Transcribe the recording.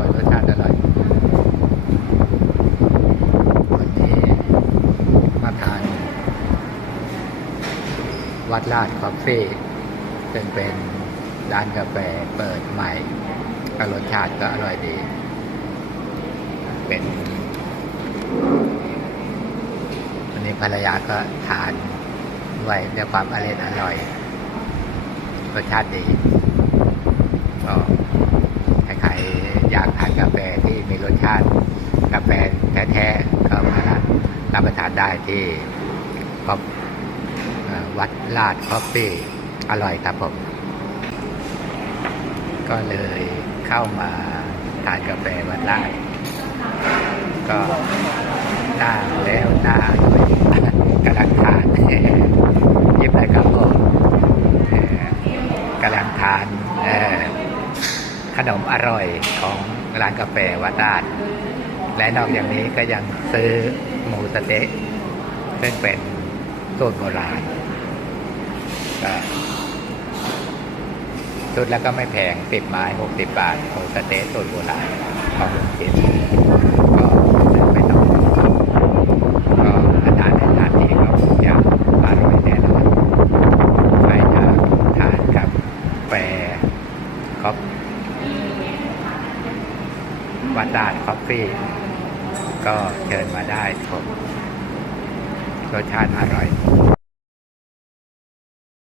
ร่อยรสชาติอร่อยวันนี้มาทานวัดลาดคอฟฟี่ซึ่งเป็นร้านกาแฟเปิดใหม่ก็รสชาติก็อร่อยดี เป็นวันนี้ภรรยาก็ทานไว้ด้วยความอร่อยอร่อยรสชาติดี ก็ใครๆอยากทานกาแฟที่ มีรสชาติกาแฟแท้ๆก็มารับประทานได้ที่ก็วัดลาดคอฟฟี่อร่อยครับผม ก็เลยเข้ามาทานกาแฟวัดลาด ก็หน้าแล้วหน้าด้วยกำลังทานยิบเลยครับผมกำลังทานเออ ขนมอร่อยของร้านกาแฟวัดลาดและนอกจากนี้ก็ยังซื้อหมูสเต๊ะซึ่งเป็นสูตรโบราณก็ชุดแล้วก็ไม่แพงสิบไม้หกสิบบาทหมูสเต๊ะสูตรโบราณของลุงจิตก็ซื้อไปต้องก็อาหารในร้านนี้ก็ยังอร่อยแน่นอนใครจะทานกับแฟคอฟ วัดดานคอฟฟี่ ก็เชิญมาได้ผมรสชาติอร่อย